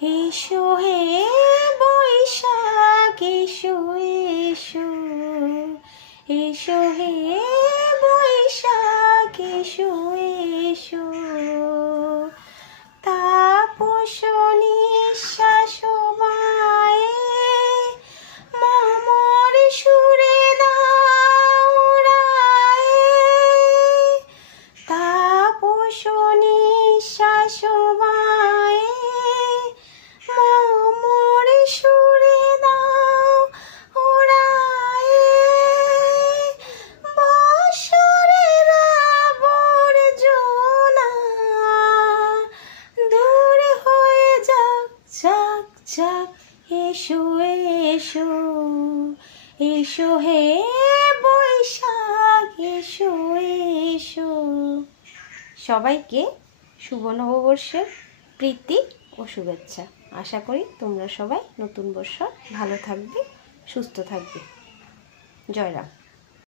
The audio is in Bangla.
এসো হে বৈশাখ এসো এসো, এসো হে বৈশাখ এসো এসো। তাপস নিঃশ্বাস বায়ে মমর সুরে দাও উড়ায়ে। তাপস নিঃশ্বাস বায়ে মমর সুরে দাও উড়ায়ে। বৎসরের আবর্জনা দূর হয়ে যাক যাক যাক। এসো এসো, এসো হে বৈশাখ এসো এসো। সবাইকে শুভ নববর্ষের প্রীতি ও শুভেচ্ছা। আশা করি তোমরা সবাই নতুন বর্ষ ভালো থাকবে, সুস্থ থাকবে। জয় রাম।